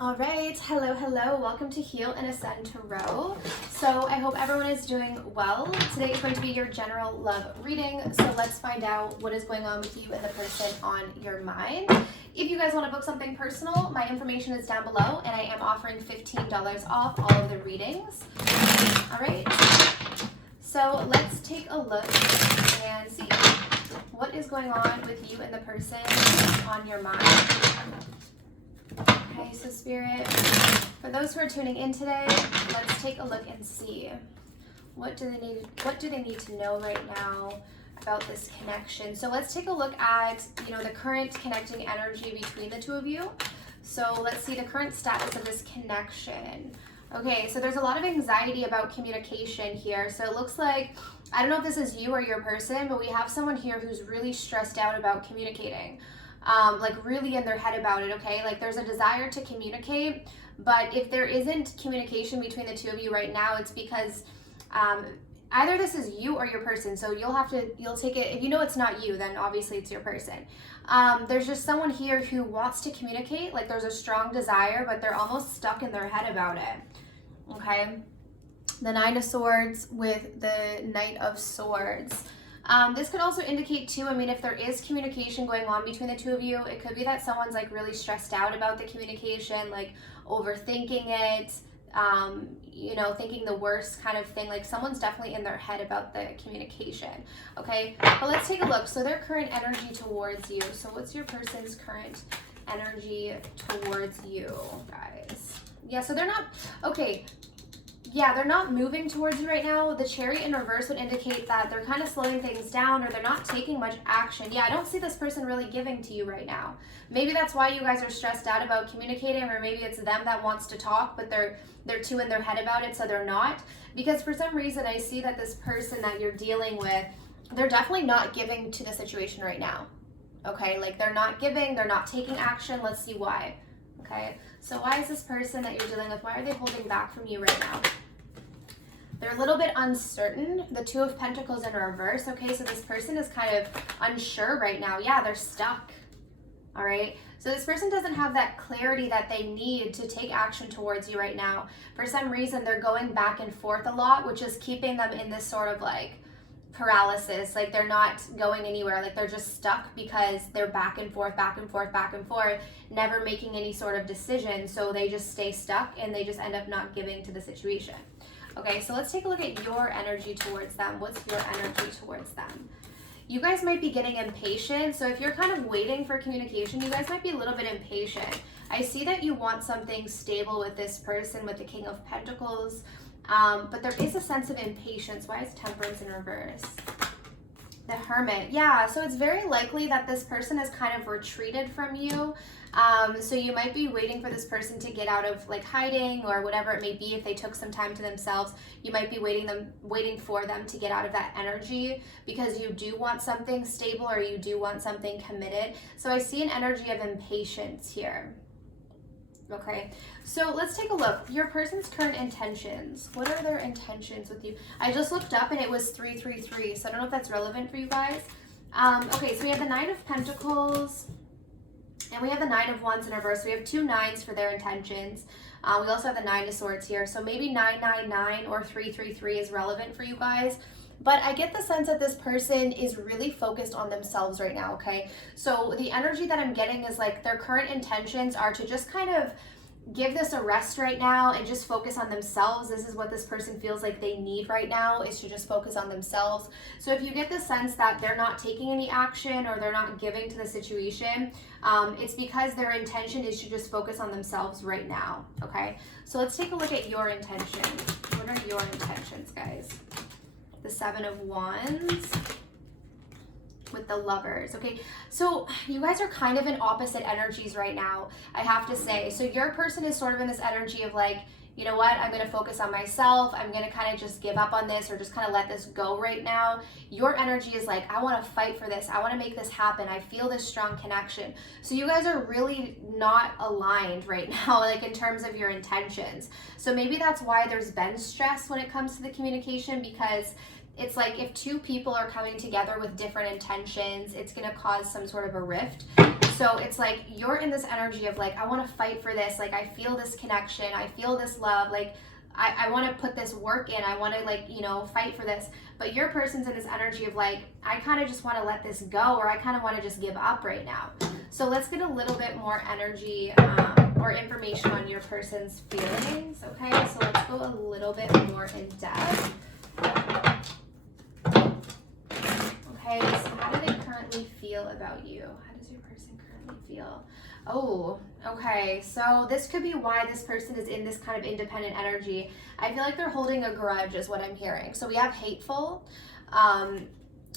All right, hello, welcome to Heal and Ascend Tarot. So I hope everyone is doing well. Today is going to be your general love reading, so let's find out what is going on with you and the person on your mind. If you guys want to book something personal, my information is down below, and I am offering $15 off all of the readings. All right, so let's take a look and see what is going on with you and the person on your mind. Okay, so Spirit, for those who are tuning in today, let's take a look and see what do they need to know right now about this connection. So let's take a look at, the current connecting energy between the two of you. So let's see the current status of this connection. Okay, so there's a lot of anxiety about communication here. So it looks like, I don't know if this is you or your person, but we have someone here who's really stressed out about communicating. Like really in their head about it, okay? Like there's a desire to communicate, but if there isn't communication between the two of you right now, it's because either this is you or your person. So you'll take it, if you know it's not you, then obviously it's your person. There's just someone here who wants to communicate, like there's a strong desire, but they're almost stuck in their head about it, okay? The Nine of Swords with the Knight of Swords. This could also indicate too, if there is communication going on between the two of you, it could be that someone's like really stressed out about the communication, like overthinking it, thinking the worst kind of thing. Like someone's definitely in their head about the communication, okay? But let's take a look. So their current energy towards you. So what's your person's current energy towards you, guys? Yeah, so they're not, okay. Yeah, they're not moving towards you right now. The Chariot in reverse would indicate that they're kind of slowing things down or they're not taking much action. Yeah, I don't see this person really giving to you right now. Maybe that's why you guys are stressed out about communicating, or maybe it's them that wants to talk, but they're too in their head about it, so they're not. Because for some reason, I see that this person that you're dealing with, they're definitely not giving to the situation right now. Okay, like they're not giving, they're not taking action. Let's see why. Okay, so why is this person that you're dealing with, why are they holding back from you right now? They're a little bit uncertain. The Two of Pentacles in reverse. Okay, so this person is kind of unsure right now. Yeah, they're stuck. All right, so this person doesn't have that clarity that they need to take action towards you right now. For some reason, they're going back and forth a lot, which is keeping them in this sort of like paralysis. Like they're not going anywhere. Like they're just stuck because they're back and forth, never making any sort of decision. So they just stay stuck and they just end up not giving to the situation. Okay, so let's take a look at your energy towards them. What's your energy towards them? You guys might be getting impatient. So if you're kind of waiting for communication, you guys might be a little bit impatient. I see that you want something stable with this person, with the King of Pentacles. But there is a sense of impatience. Why is Temperance in reverse? The Hermit. Yeah, so it's very likely that this person has kind of retreated from you. So you might be waiting for this person to get out of like hiding or whatever it may be. If they took some time to themselves, you might be waiting for them to get out of that energy because you do want something stable or you do want something committed. So I see an energy of impatience here. Okay, so let's take a look. Your person's current intentions. What are their intentions with you? I just looked up and it was 333, so I don't know if that's relevant for you guys. Okay, so we have the Nine of Pentacles and we have the Nine of Wands in reverse. We have two nines for their intentions. We also have the Nine of Swords here, so maybe 999 or 333 is relevant for you guys. But I get the sense that this person is really focused on themselves right now, okay? So the energy that I'm getting is like their current intentions are to just kind of give this a rest right now and just focus on themselves. This is what this person feels like they need right now, is to just focus on themselves. So if you get the sense that they're not taking any action or they're not giving to the situation, it's because their intention is to just focus on themselves right now, okay? So let's take a look at your intentions. What are your intentions, guys? The Seven of Wands with the Lovers. Okay, so you guys are kind of in opposite energies right now, I have to say. So your person is sort of in this energy of like, you know what, I'm going to focus on myself. I'm going to kind of just give up on this or just kind of let this go right now. Your energy is like, I want to fight for this. I want to make this happen. I feel this strong connection. So you guys are really not aligned right now, like in terms of your intentions. So maybe that's why there's been stress when it comes to the communication, because it's like if two people are coming together with different intentions, it's going to cause some sort of a rift. So it's like you're in this energy of like, I want to fight for this. Like, I feel this connection. I feel this love. Like, I want to put this work in. I want to, like, you know, fight for this. But your person's in this energy of like, I kind of just want to let this go, or I kind of want to just give up right now. So let's get a little bit more energy or information on your person's feelings. Okay, so let's go a little bit more in depth. Okay, so how do they currently feel about you? How does your person currently feel? Oh, okay. So this could be why this person is in this kind of independent energy. I feel like they're holding a grudge is what I'm hearing. So we have hateful.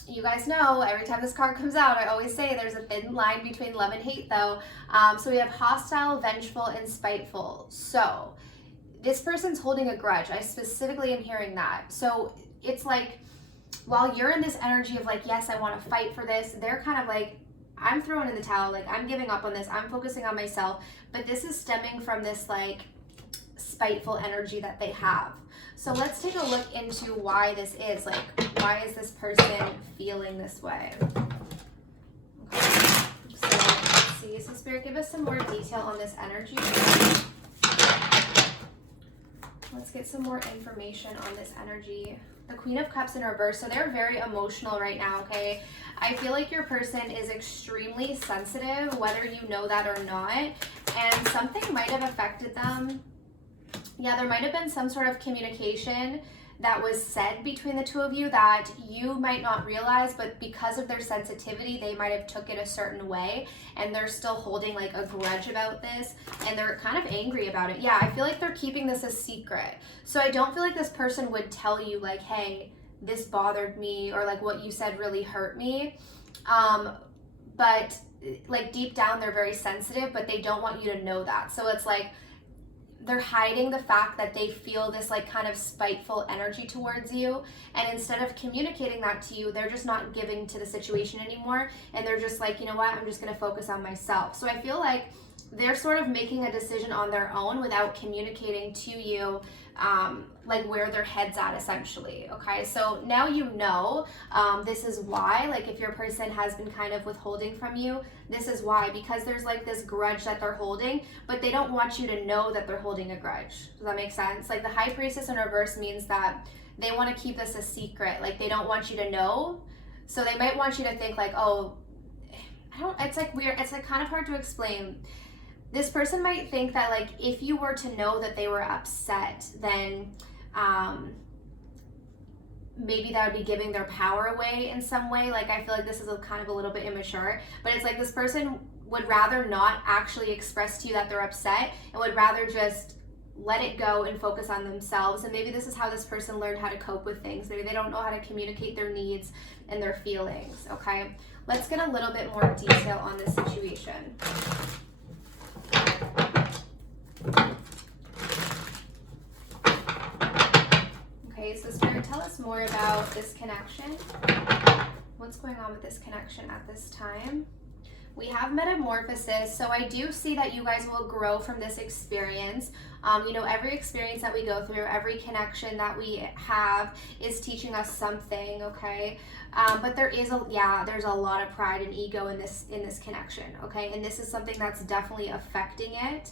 You guys know every time this card comes out, I always say there's a thin line between love and hate though. So we have hostile, vengeful, and spiteful. So this person's holding a grudge. I specifically am hearing that. So it's like, while you're in this energy of like, yes, I want to fight for this, they're kind of like, I'm throwing in the towel, like I'm giving up on this, I'm focusing on myself, but this is stemming from this like spiteful energy that they have. So let's take a look into why this is, like, why is this person feeling this way? Okay. So let's see, so Spirit, give us some more detail on this energy. Let's get some more information on this energy. The Queen of Cups in reverse, so they're very emotional right now, okay? I feel like your person is extremely sensitive, whether you know that or not, and something might have affected them. Yeah, there might have been some sort of communication that was said between the two of you that you might not realize, but because of their sensitivity, they might have took it a certain way, and they're still holding like a grudge about this, and they're kind of angry about it. Yeah, I feel like they're keeping this a secret. So I don't feel like this person would tell you like, hey, this bothered me, or like what you said really hurt me. But like deep down, they're very sensitive, but they don't want you to know that. So it's like, they're hiding the fact that they feel this like kind of spiteful energy towards you, and instead of communicating that to you, they're just not giving to the situation anymore, and they're just like, you know what, I'm just going to focus on myself. So I feel like they're sort of making a decision on their own without communicating to you like where their head's at, essentially. Okay, so now you know this is why, like if your person has been kind of withholding from you, this is why, because there's like this grudge that they're holding, but they don't want you to know that they're holding a grudge. Does that make sense? Like the High Priestess in reverse means that they want to keep this a secret, like they don't want you to know. So they might want you to think like, oh, it's like weird, it's like kind of hard to explain. This person might think that like if you were to know that they were upset, then maybe that would be giving their power away in some way. Like I feel like this is kind of a little bit immature, but it's like this person would rather not actually express to you that they're upset, and would rather just let it go and focus on themselves. And maybe this is how this person learned how to cope with things. Maybe they don't know how to communicate their needs and their feelings. Okay, let's get a little bit more detail on this situation. Okay, so Spirit, tell us more about this connection. What's going on with this connection at this time? We have metamorphosis, so I do see that you guys will grow from this experience. You know, every experience that we go through, every connection that we have is teaching us something, okay? But there's a lot of pride and ego in this connection, okay? And this is something that's definitely affecting it.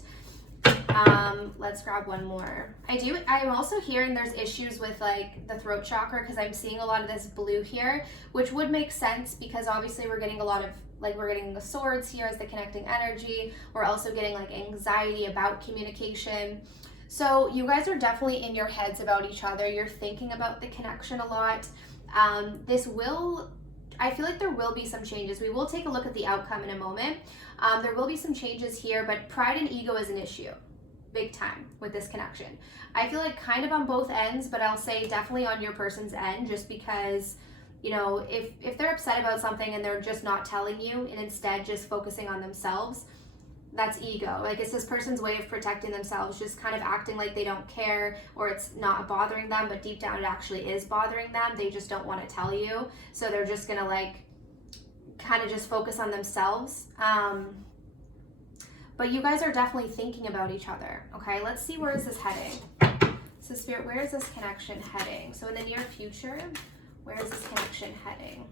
Let's grab one more. I'm also hearing there's issues with like the throat chakra, because I'm seeing a lot of this blue here, which would make sense because obviously we're getting a lot of we're getting the swords here as the connecting energy. We're also getting like anxiety about communication. So you guys are definitely in your heads about each other. You're thinking about the connection a lot. I feel like there will be some changes. We will take a look at the outcome in a moment. There will be some changes here, but pride and ego is an issue, big time, with this connection. I feel like kind of on both ends, but I'll say definitely on your person's end, just because, you know, if they're upset about something and they're just not telling you and instead just focusing on themselves, that's ego. Like it's this person's way of protecting themselves, just kind of acting like they don't care or it's not bothering them, but deep down it actually is bothering them. They just don't want to tell you. So they're just gonna like kind of just focus on themselves. But you guys are definitely thinking about each other. Okay, let's see, where is this heading? So Spirit, where is this connection heading? So in the near future, where is this connection heading?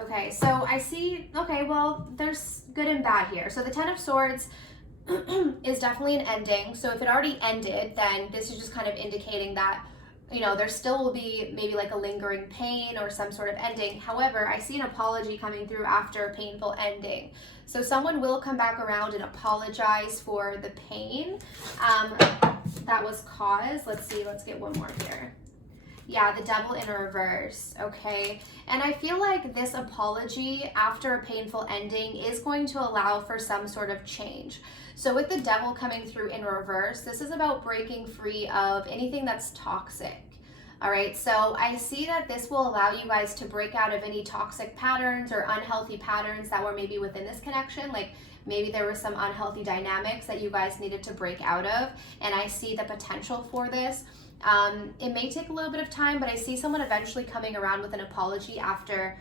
Okay, so I see, okay, well, there's good and bad here. So the Ten of Swords is definitely an ending. So if it already ended, then this is just kind of indicating that, you know, there still will be maybe like a lingering pain or some sort of ending. However, I see an apology coming through after a painful ending. So someone will come back around and apologize for the pain that was caused. Let's see, let's get one more here. Yeah, the Devil in reverse, okay? And I feel like this apology after a painful ending is going to allow for some sort of change. So with the Devil coming through in reverse, this is about breaking free of anything that's toxic. All right, so I see that this will allow you guys to break out of any toxic patterns or unhealthy patterns that were maybe within this connection. Like maybe there were some unhealthy dynamics that you guys needed to break out of. And I see the potential for this. It may take a little bit of time, but I see someone eventually coming around with an apology after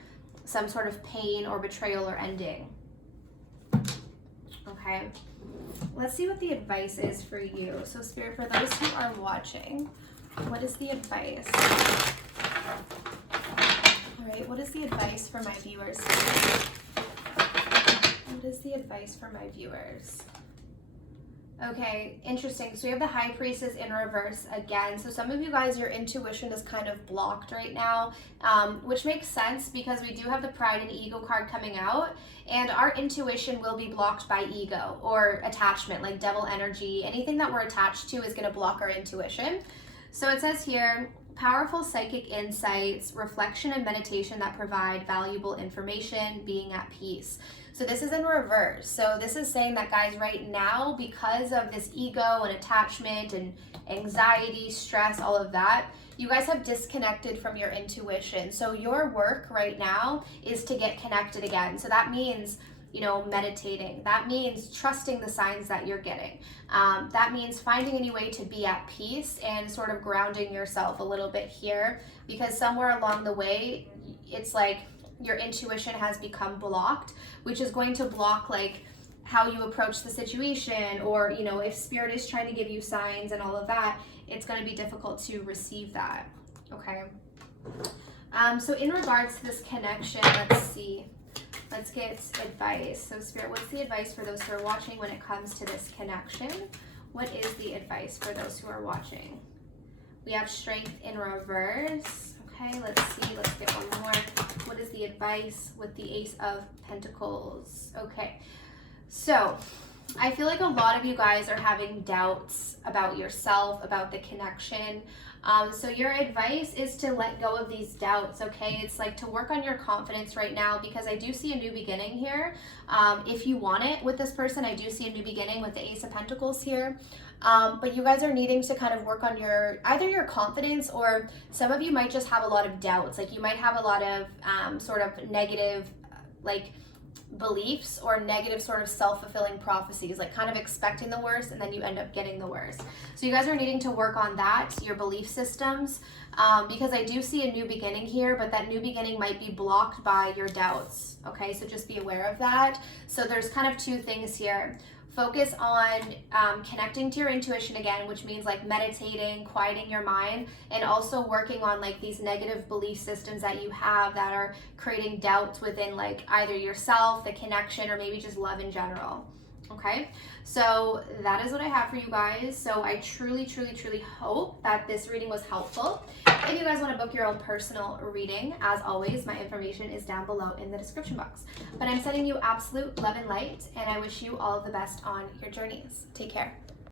some sort of pain or betrayal or ending. Okay, let's see what the advice is for you. So Spirit, for those who are watching, what is the advice? All right, what is the advice for my viewers? What is the advice for my viewers? Okay, interesting. So we have the High Priestess in reverse again. So some of you guys, your intuition is kind of blocked right now, which makes sense because we do have the Pride and Ego card coming out, and our intuition will be blocked by ego or attachment, like devil energy. Anything that we're attached to is going to block our intuition. So it says here, powerful psychic insights, reflection and meditation that provide valuable information, being at peace. So this is in reverse. So this is saying that, guys, right now, because of this ego and attachment and anxiety, stress, all of that, you guys have disconnected from your intuition. So your work right now is to get connected again. So that means, you know, meditating. That means trusting the signs that you're getting. That means finding any way to be at peace and sort of grounding yourself a little bit here, because somewhere along the way, it's like your intuition has become blocked, which is going to block like how you approach the situation, or, you know, if Spirit is trying to give you signs and all of that, it's going to be difficult to receive that. Okay. So in regards to this connection, let's see. Let's get advice. So Spirit, what's the advice for those who are watching when it comes to this connection? What is the advice for those who are watching? We have Strength in reverse. Okay, let's see. Let's get one more. What is the advice with the Ace of Pentacles? Okay, so I feel like a lot of you guys are having doubts about yourself, about the connection. So your advice is to let go of these doubts, okay? It's like to work on your confidence right now, because I do see a new beginning here. If you want it with this person, I do see a new beginning with the Ace of Pentacles here. But you guys are needing to kind of work on either your confidence, or some of you might just have a lot of doubts. Like you might have a lot of sort of negative, like beliefs or negative sort of self-fulfilling prophecies, like kind of expecting the worst and then you end up getting the worst. So you guys are needing to work on that, your belief systems, because I do see a new beginning here, but that new beginning might be blocked by your doubts. Okay, so just be aware of that. So there's kind of two things here. Focus on connecting to your intuition again, which means like meditating, quieting your mind, and also working on like these negative belief systems that you have that are creating doubts within like either yourself, the connection, or maybe just love in general. Okay, so that is what I have for you guys. So I truly, truly, truly hope that this reading was helpful. If you guys want to book your own personal reading, as always, my information is down below in the description box. But I'm sending you absolute love and light, and I wish you all of the best on your journeys. Take care.